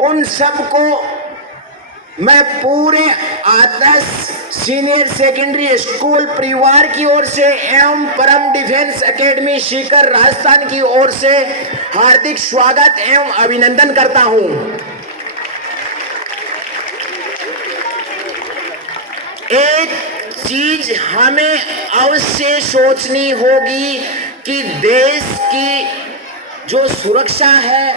उन सबको मैं पूरे आदर्श सीनियर सेकेंडरी स्कूल परिवार की ओर से एवं परम डिफेंस एकेडमी सीकर राजस्थान की ओर से हार्दिक स्वागत एवं अभिनंदन करता हूं। एक चीज हमें अवश्य सोचनी होगी कि देश की जो सुरक्षा है,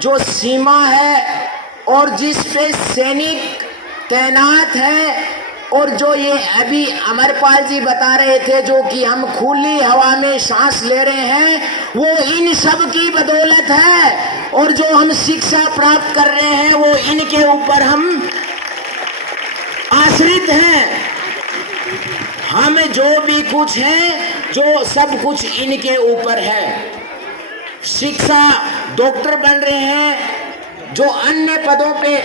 जो सीमा है और जिस पे सैनिक तैनात है और जो ये अभी अमरपाल जी बता रहे थे जो कि हम खुली हवा में सांस ले रहे हैं, वो इन सब की बदौलत है। और जो हम शिक्षा प्राप्त कर रहे हैं वो इनके ऊपर हम आश्रित हैं। हम जो भी कुछ हैं, जो सब कुछ इनके ऊपर है। शिक्षा डॉक्टर बन रहे हैं, जो अन्य पदों पे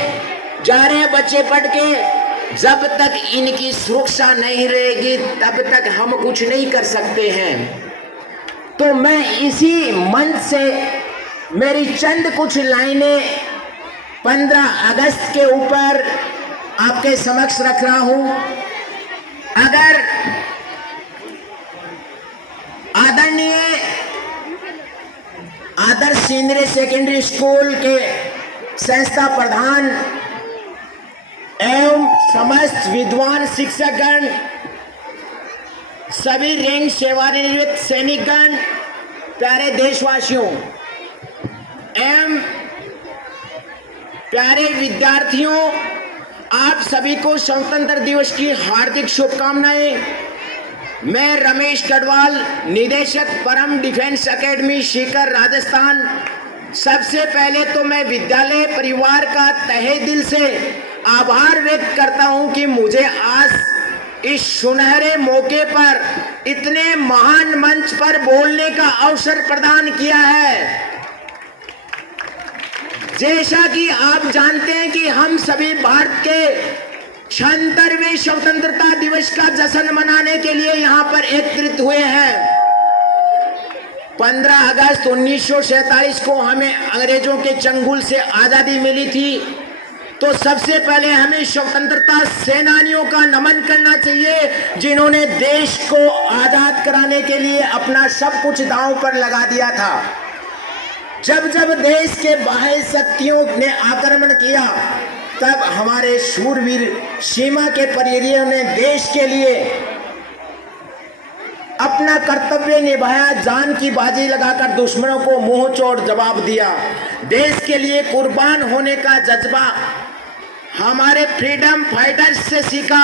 जा रहे हैं बच्चे पढ़ के, जब तक इनकी सुरक्षा नहीं रहेगी तब तक हम कुछ नहीं कर सकते हैं। तो मैं इसी मंच से मेरी चंद कुछ लाइनें 15 अगस्त के ऊपर आपके समक्ष रख रहा हूं। अगर आदरणीय आदर्श सीनियर सेकेंडरी स्कूल के संस्था प्रधान एवं समस्त विद्वान शिक्षकगण, सभी रैंक सेवानिवृत्त सैनिकगण, प्यारे देशवासियों एवं प्यारे विद्यार्थियों, आप सभी को स्वतंत्रता दिवस की हार्दिक शुभकामनाएं। मैं रमेश गढ़वाल, निदेशक परम डिफेंस एकेडमी सीकर राजस्थान। सबसे पहले तो मैं विद्यालय परिवार का तहे दिल से आभार व्यक्त करता हूं कि मुझे आज इस सुनहरे मौके पर इतने महान मंच पर बोलने का अवसर प्रदान किया है। जैसा कि आप जानते हैं कि हम सभी भारत के 76वें स्वतंत्रता दिवस का जश्न मनाने के लिए यहाँ पर एकत्रित हुए हैं। 15 अगस्त 1947 को हमें अंग्रेजों के चंगुल से आजादी मिली थी। तो सबसे पहले हमें स्वतंत्रता सेनानियों का नमन करना चाहिए, जिन्होंने देश को आजाद कराने के लिए अपना सब कुछ दांव पर लगा दिया था। जब जब देश के बाह्य शक्तियों ने आक्रमण किया, तब हमारे शूरवीर सीमा के प्रहरियों ने देश के लिए अपना कर्तव्य निभाया, जान की बाजी लगाकर दुश्मनों को मुंह तोड़ जवाब दिया। देश के लिए कुर्बान होने का जज्बा हमारे फ्रीडम फाइटर्स से सीखा,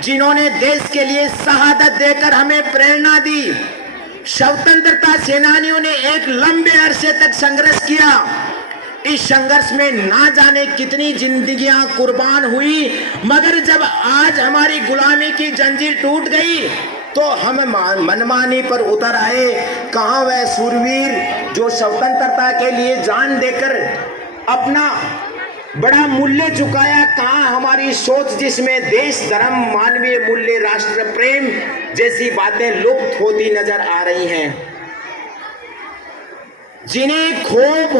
जिन्होंने देश के लिए शहादत देकर हमें प्रेरणा दी। स्वतंत्रता सेनानियों ने एक लंबे अरसे तक संघर्ष किया। इस संघर्ष में ना जाने कितनी जिंदगियां कुर्बान हुई, मगर जब आज हमारी गुलामी की जंजीर टूट गई तो हम मनमानी पर उतर आए। कहां वह शूरवीर जो स्वतंत्रता के लिए जान देकर अपना बड़ा मूल्य चुकाया? कहां हमारी सोच जिसमें देश, धर्म, मानवीय मूल्य, राष्ट्र प्रेम जैसी बातें लुप्त होती नजर आ रही हैं? जिन्हें खोब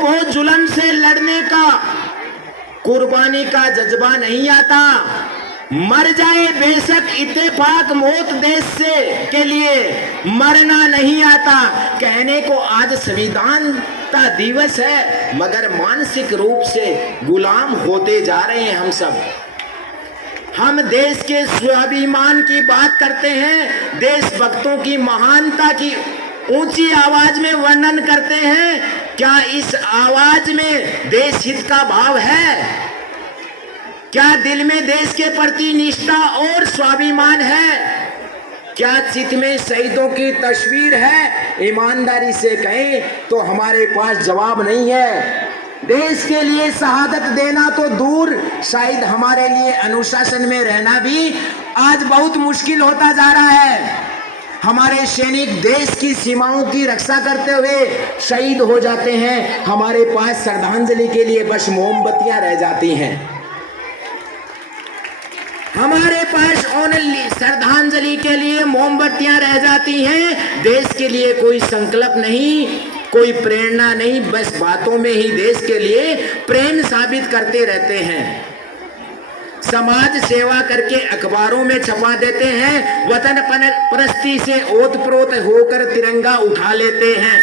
हो जुल्म से लड़ने का, कुर्बानी का जज्बा नहीं आता। मर जाए बेशक इत्तेफाक मौत देश से के लिए मरना नहीं आता। कहने को आज संविधानता दिवस है, मगर मानसिक रूप से गुलाम होते जा रहे हैं हम सब। हम देश के स्वाभिमान की बात करते हैं, देशभक्तों की महानता की ऊंची आवाज में वर्णन करते हैं। क्या इस आवाज में देश हित का भाव है? क्या दिल में देश के प्रति निष्ठा और स्वाभिमान है? क्या चित्त में शहीदों की तस्वीर है? ईमानदारी से कहें तो हमारे पास जवाब नहीं है। देश के लिए शहादत देना तो दूर, शायद हमारे लिए अनुशासन में रहना भी आज बहुत मुश्किल होता जा रहा है। हमारे सैनिक देश की सीमाओं की रक्षा करते हुए शहीद हो जाते हैं। हमारे पास श्रद्धांजलि के लिए बस मोमबत्तियां रह जाती हैं। हमारे पास ओनली श्रद्धांजलि के लिए मोमबत्तियां रह जाती हैं। देश के लिए कोई संकल्प नहीं। कोई प्रेरणा नहीं, बस बातों में ही देश के लिए प्रेम साबित करते रहते हैं। समाज सेवा करके अखबारों में छपा देते हैं, वतन परस्ती से ओतप्रोत होकर तिरंगा उठा लेते हैं।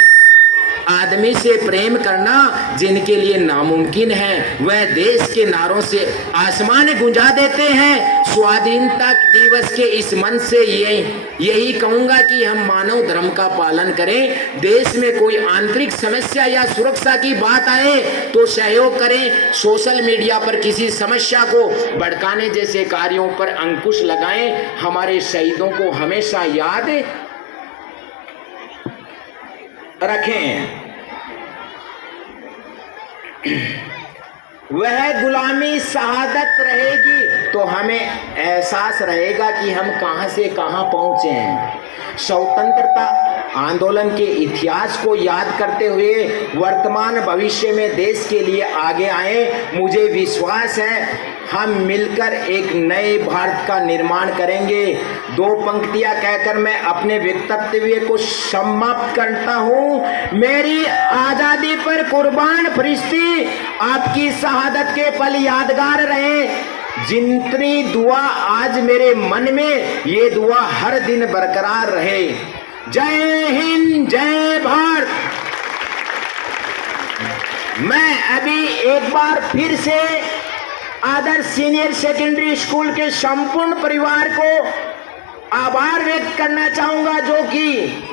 आदमी से प्रेम करना जिनके लिए नामुमकिन है, वह देश के नारों से आसमान गुंजा देते हैं। स्वाधीनता दिवस के इस मंच से यही कहूंगा कि हम मानव धर्म का पालन करें। देश में कोई आंतरिक समस्या या सुरक्षा की बात आए तो सहयोग करें। सोशल मीडिया पर किसी समस्या को भड़काने जैसे कार्यों पर अंकुश लगाएं। हमारे शहीदों को हमेशा याद रखें। वह गुलामी शहादत रहेगी तो हमें एहसास रहेगा कि हम कहां से कहां पहुंचे हैं। स्वतंत्रता आंदोलन के इतिहास को याद करते हुए वर्तमान भविष्य में देश के लिए आगे आए। मुझे विश्वास है हम मिलकर एक नए भारत का निर्माण करेंगे। दो पंक्तियां कहकर मैं अपने वक्तव्य को समाप्त करता हूं। मेरी आजादी पर कुर्बान फरिश्ते, आपकी शहादत के पल यादगार रहे। जितनी दुआ आज मेरे मन में, ये दुआ हर दिन बरकरार रहे। जय हिंद, जय भारत। मैं अभी एक बार फिर से आदर्श सीनियर सेकेंडरी स्कूल के संपूर्ण परिवार को आभार व्यक्त करना चाहूंगा, जो कि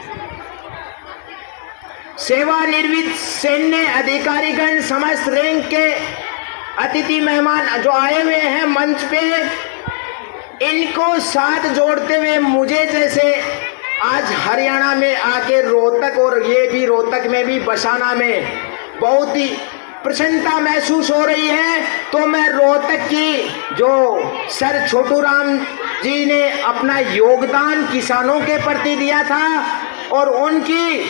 सेवानिवृत्त सैन्य अधिकारीगण, समस्त रैंक के अतिथि मेहमान जो आए हुए हैं मंच पे, इनको साथ जोड़ते हुए मुझे जैसे आज हरियाणा में आके रोहतक और ये भी रोहतक में भी बसाना में बहुत ही प्रसन्नता महसूस हो रही है। तो मैं रोहतक की जो सर छोटू राम जी ने अपना योगदान किसानों के प्रति दिया था और उनकी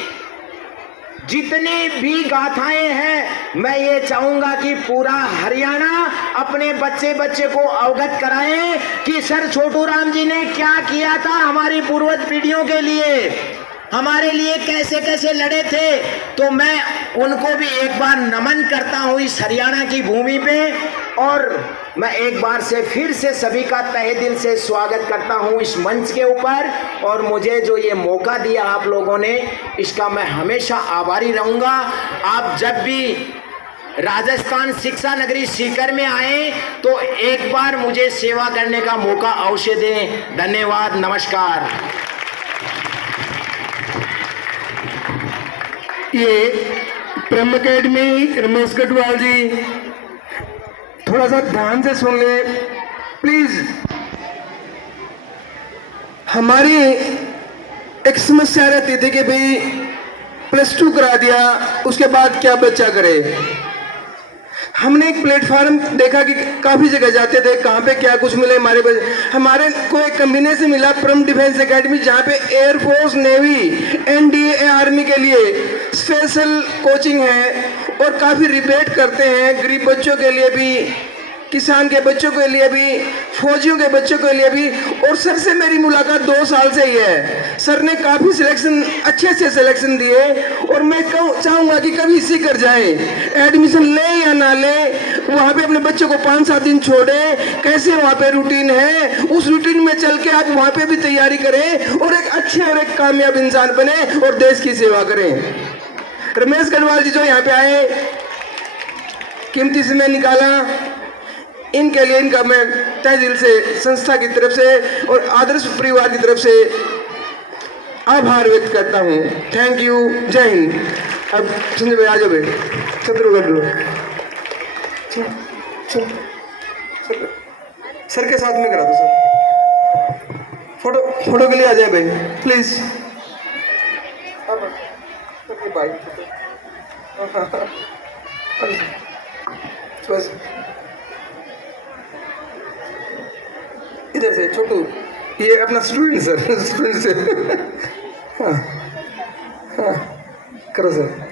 जितनी भी गाथाएं हैं, मैं ये चाहूंगा कि पूरा हरियाणा अपने बच्चे बच्चे को अवगत कराए कि सर छोटू राम जी ने क्या किया था हमारी पूर्वज पीढ़ियों के लिए, हमारे लिए कैसे कैसे लड़े थे। तो मैं उनको भी एक बार नमन करता हूँ इस हरियाणा की भूमि पे, और मैं एक बार से फिर से सभी का तहे दिल से स्वागत करता हूँ इस मंच के ऊपर। और मुझे जो ये मौका दिया आप लोगों ने, इसका मैं हमेशा आभारी रहूँगा। आप जब भी राजस्थान शिक्षा नगरी सीकर में आए तो एक बार मुझे सेवा करने का मौका अवश्य दें। धन्यवाद, नमस्कार। ये ब्रह्म अकेडमी रमेश गढ़वाल जी, थोड़ा सा ध्यान से सुन ले प्लीज। हमारी एक समस्या रहती थी कि भाई +2 करा दिया, उसके बाद क्या बच्चा करे। हमने एक प्लेटफार्म देखा कि काफ़ी जगह जाते थे, कहाँ पे क्या कुछ मिले हमारे को एक कम्बिनेशन मिला परम डिफेंस एकेडमी, जहाँ पे एयरफोर्स, नेवी, NDA आर्मी के लिए स्पेशल कोचिंग है और काफ़ी रिबेट करते हैं गरीब बच्चों के लिए भी, किसान के बच्चों के लिए भी, फौजियों के बच्चों के लिए भी। और सर से मेरी मुलाकात 2 साल से ही है। सर ने काफ़ी सिलेक्शन, अच्छे से सिलेक्शन दिए और मैं चाहूँगा कि कभी सीकर जाए, एडमिशन ले या ना ले, वहाँ पे अपने बच्चों को 5-7 दिन छोड़े, कैसे वहाँ पे रूटीन है, उस रूटीन में चल के आप वहाँ पे भी तैयारी करें और एक अच्छे और एक कामयाब इंसान बने और देश की सेवा करें। रमेश गढ़वाल जी जो यहाँ पे आए, कीमती समय निकाला, इनके लिए इनका मैं तहे दिल से संस्था की तरफ से और आदर्श परिवार की तरफ से आभार व्यक्त करता हूँ। थैंक यू, जय हिंद। अब संजय भाई आ जाओ, भाई शत्रुघ्न सर के साथ में करा दो सर, फोटो के लिए आ जाए भाई प्लीज। बस इधर से छोटू, ये अपना स्टूडेंट सर, स्टूडेंट से हाँ हाँ करो सर।